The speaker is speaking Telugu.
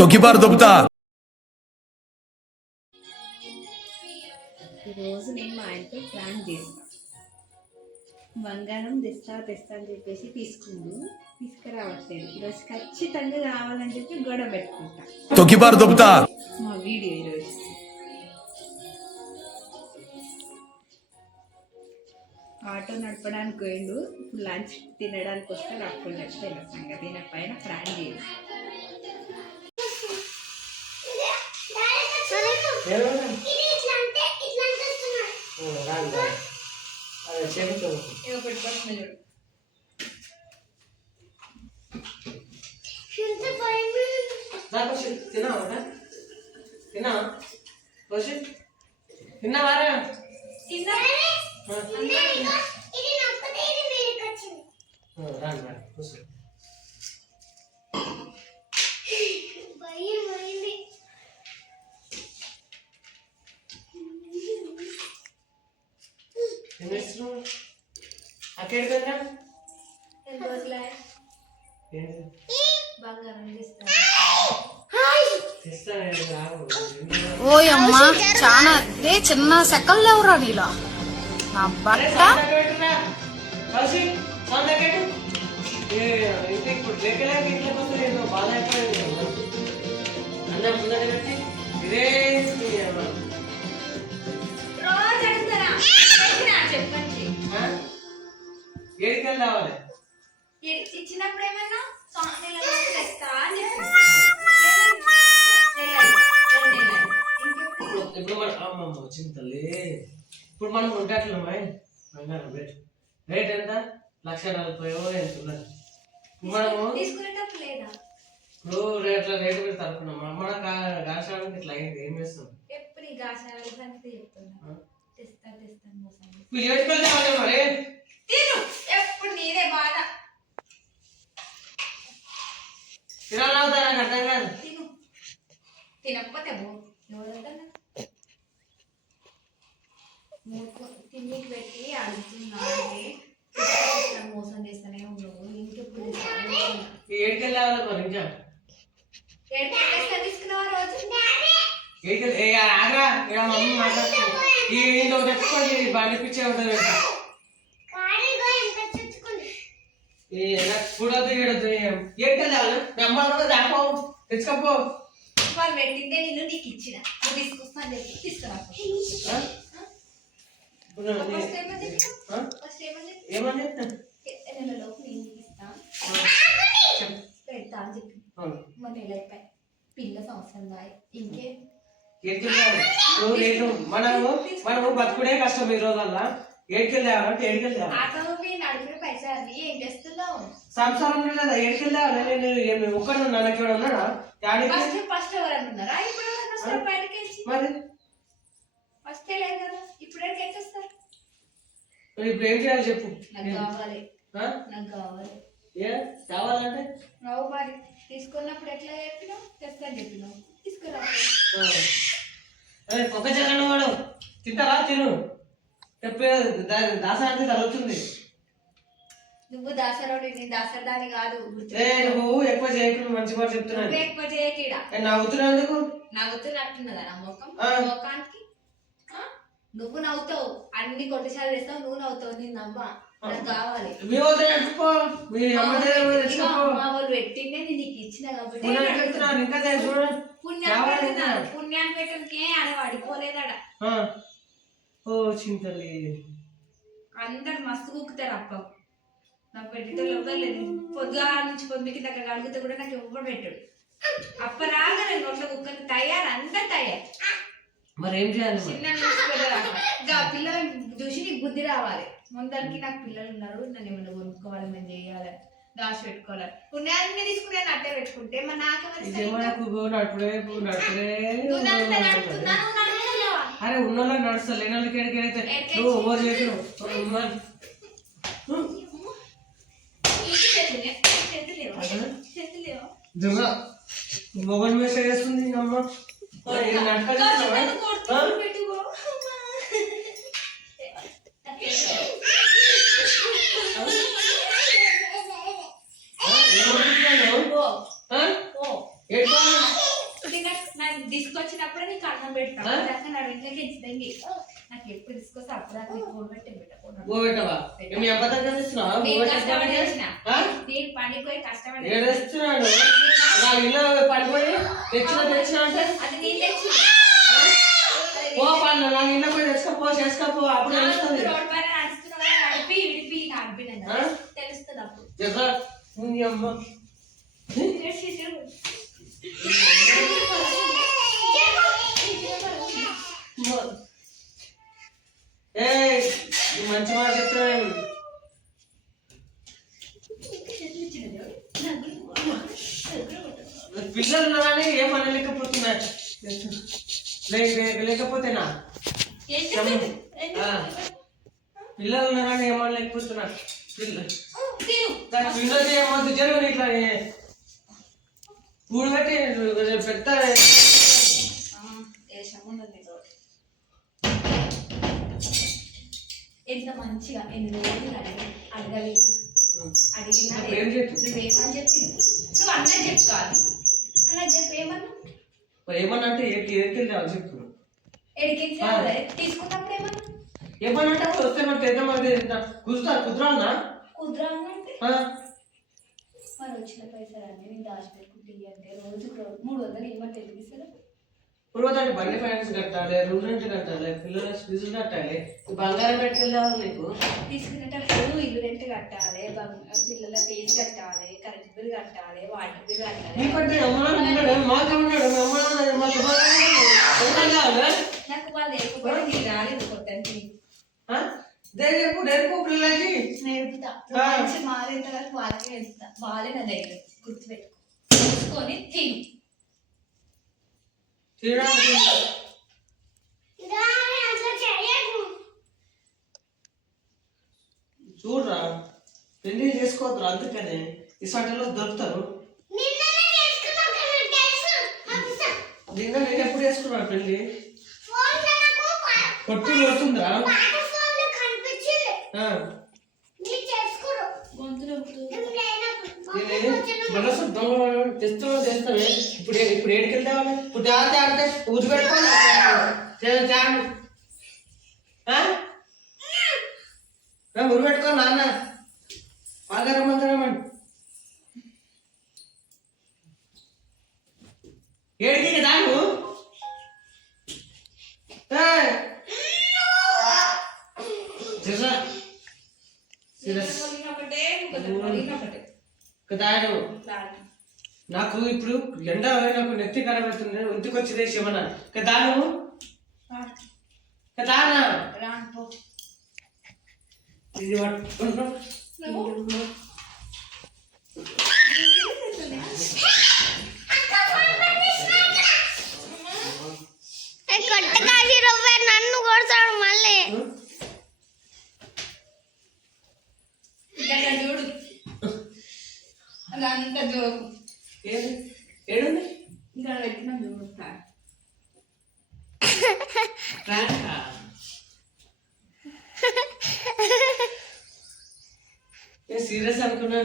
తొక్కిబారు దొబ్బుతా. ఈరోజు నేను మా ఆయనతో ప్లాన్ చేస్తాను. బంగారం తెస్తా అని చెప్పేసి తీసుకురావట్లేదు. ఈరోజు ఖచ్చితంగా కావాలని చెప్పి గొడవ పెట్టుకుంటా. తొక్కిబారు దొబ్బుతా. మా వీడియో ఈరోజు ఆటో నడపడానికి పోయిండు. ఇప్పుడు లంచ్ తినడానికి వస్తాడు. అప్పుడు చెప్తే సంగతి నా పైన ప్లాన్ చేసి తిన్నావారా? అక్కడికి ఓయమ్మా చాలా చిన్న సెకల్ లేవురా నీలా నా బట్ట ఏడికెళ్ళి రావాలి ఇచ్చినప్పుడు ఏమన్నా ఇప్పుడు మన అమ్మమ్మ వచ్చింది తల్లి. ఇప్పుడు మనం ఉంటాట్లమ్మా బంగారం రేట్ ఎంత? 1,40,000 ఎంత ఉన్నది. మనము ఇప్పుడు రేట్లు పెట్టి తరుకున్నామా. మన గాసాడానికి ఇట్లా అయింది. ఏం చేస్తాం? మరి ఎప్పుడు నేనే బాధ తినాలవుతా నాకు అర్థం కాదు. తినకపోతే తిండికి పెట్టి అడుగుతున్నానే మోసం చేస్తానే ఉన్నావు. ఇంకెప్పుడు ఏడికెళ్ళి రావాలి మరి ఇంకా తీసుకున్నావా రోజు ఆగ్రా మమ్మీ మాట్లాడుతుంది. ఈ ఇంట్లో తెచ్చుకోండి బండిపించే ఉంటుంది. చూడద్దు ఏడద్దు ఏడికెళ్ళి రావాలి. అమ్మ కూడా దాపో తెచ్చుకోపో. వాళ్ళు పెట్టిందే నేను నీకు ఇచ్చిన నువ్వు తీసుకొస్తాను చెప్పి తీసుకురా. ఏమని నెలలోపు నేను ఇస్తాను పెడతా అని చెప్పి మన నెల అయిపోయి పిల్ల సంవత్సరం దాయి ఇంకే మనము బతుకుడే కష్టం ఈ రోజుల్లో. ఏడికెళ్ళి రావాలంటే ఏడికెళ్ళి నడుపుడు పైసలు ఏం చేస్తున్నావు? సంసారం లేదా ఏడికెళ్ళి రావాలి. నేను ఒక్కడు నాకు ఎవడు ఉన్నాడా? ఫస్ట్ ఎవరన్నా ఉన్నారా? ఇప్పుడు బయటకి మరి ఫస్ట్ లేదు కదా. ఇప్పుడు ఎట్లొస్తారు? ఇప్పుడు ఏం చేయాలి చెప్పు. నాకు కావాలి ఏ కావాలంటే మరి తీసుకున్నప్పుడు ఎట్లా చెప్పినావు? తెస్తాను చెప్పినావు తీసుకురా. ఒక జగన్ వాడు తింటారా? తిను చెప్పే దాసానికి తగ్గుతుంది. నువ్వు దాసరాడు నీ దాసరదాని కాదు. నువ్వు ఎక్కువ చేయకు. మంచి మాట చెప్తున్నాను. ఎక్కువ చేయకీడా నవ్వుతున్నందుకు నవ్వుతున్నట్టున్నదా నా ముఖం? ముఖానికి నువ్వు నవ్వుతావు. అన్ని కొట్టిసార్లు వేస్తావు. నువ్వు నవ్వుతావు. నేను నవ్వా. నాకు కావాలి. మా వాళ్ళు పెట్టిందే నేను నీకు ఇచ్చిన కాబట్టి పుణ్యాన్ని పెట్టడానికి ఆడ పడిపోలేదాడ. ఓ చింతలే అందరు మస్తు కుక్కుతారు. అప్ప నాకు పెట్టేటోళ్ళు ఎవ్వరు లేదు. పొద్దుగా నుంచి పొద్దుకి దగ్గర అడిగితే కూడా నాకు ఎవ్వరు పెట్టాడు. అప్పరాగా నేను నోట్ల కుక్కని తయారు అంతా తయారు. మరి ఏం చేయాలి? చిన్న పిల్లలు చూసి నీకు బుద్ధి రావాలి. ముందరికి నాకు పిల్లలు ఉన్నారు. నన్ను ఏమన్నా కొనుక్కోవాలి, నేను చేయాలి, దాచి పెట్టుకోవాలి. పుణ్యాన్ని తీసుకునే అట్టే పెట్టుకుంటే మరి అరే ఉన్న నడుస్తా లేని నువ్వు ఓవర్ చేసి మొగన్ మెసేజ్ చేస్తుంది అమ్మ. నాటకాలు తీసుకొచ్చినప్పుడే నీకు అన్నం పెడతాను దాకా నా ఇంట్లోకి ఇచ్చింది నాకు ఎప్పుడు తీసుకొస్తే అప్పుడు నీకు ఫోన్ పెట్టి పెట్టకూడదు పోగొట్టవా మీ అబ్బా దగ్గర ఇస్తున్నావా నేను పనికి పోయి కష్టపడి ఏడుస్తున్నాడు నా ఇల్లు పడిపోయి తెచ్చిన అంటే అది నేను తెచ్చి ఓ పన్ను నా ఇల్లు పోయి చేసుకోపో అప్పుడు తెలుస్తుంది రోడ్ పైన నడుస్తున్నా నడిపి విడిపి నడిపిన తెలుస్తుంది అప్పుడు చెప్పరా నీ అమ్మ ఏ మంచి మాట చెప్తాను పిల్లలు ఉన్నారని ఏం అనలేకపోతున్నా లేకపోతేనా పిల్లలు ఉన్నారని ఏం అనలేకపోతున్నా పిల్లలు ఏమవుతుంది జరుగు ఇట్లా పూలు కట్టి పెద్ద ఎంత మంచిగా ఎన్ని రోజులు అడగలేదా అడిగినా ఏం చెప్పు నువ్వేమని చెప్పి నువ్వు అన్నది చెప్పుకోవాలి అన్నది చెప్పు ఏమన్నా ఏమన్నా అంటే ఏడికెళ్ళి రావాలి చెప్పు ఎడికి తీసుకున్నప్పుడు ఏమన్నా అంటే వస్తే మరి తెద్దాం కుదరాలనా కుదరా అంటే మరి వచ్చిన పైసలు అన్నీ నేను దాచిపెట్టుకుంటే అంటే రోజుకు 300 ఇవ్వమంటే తెలిపిస్తారా పూర్వదాన్ని బండి ఫైనాన్స్ కట్టాలి రూమ్ రెంట్ కట్టాలి పిల్లల ఫీజులు కట్టాలి బంగారం పెట్టుకెళ్ళాలి నీకు తీసుకునేటప్పుడు ఇల్లు రెంట్ కట్టాలి పిల్లల ఫీజు కట్టాలి కరెంట్ బిల్ కట్టాలి వాటర్ బిల్ కట్టాలి నాకు వాళ్ళు లేకపోతే నీ రాలేదు కొట్టండి పిల్లలకి నేర్పుతా మంచి మారేంత వరకు వాళ్ళకే వెళ్తా వాళ్ళే నా దగ్గర గుర్తుపెట్టుకో చూసుకొని తిను చూడరా పెళ్లి చేసుకోవద్దు అందుకనే ఈ సటలో దొరుకుతారు నిన్న నేను ఎప్పుడు చేసుకున్నాను పెళ్లి కొట్టి పోతుందిరా తెస్తావే ఇప్పుడు ఏడికెళ్తావాలి ఇప్పుడు దాతే అంటే ఊసి పెట్టుకోవాలి ఊరు పెట్టుకో నాన్న పాలరమ్మంటారమ్మండి ఏడికి దాను నాకు ఇప్పుడు ఎండ నాకు నెత్తి కనబడుతుంది ఇంటికి వచ్చిందే శివన కదాను కదానా ఇది పట్టుకుంటున్నా నన్ను కొడతాడు మళ్ళీ చూడు అదంతా జోకు ఏడుంది ఇంకా పెట్టిన చూడు సీరియస్ అనుకున్నాను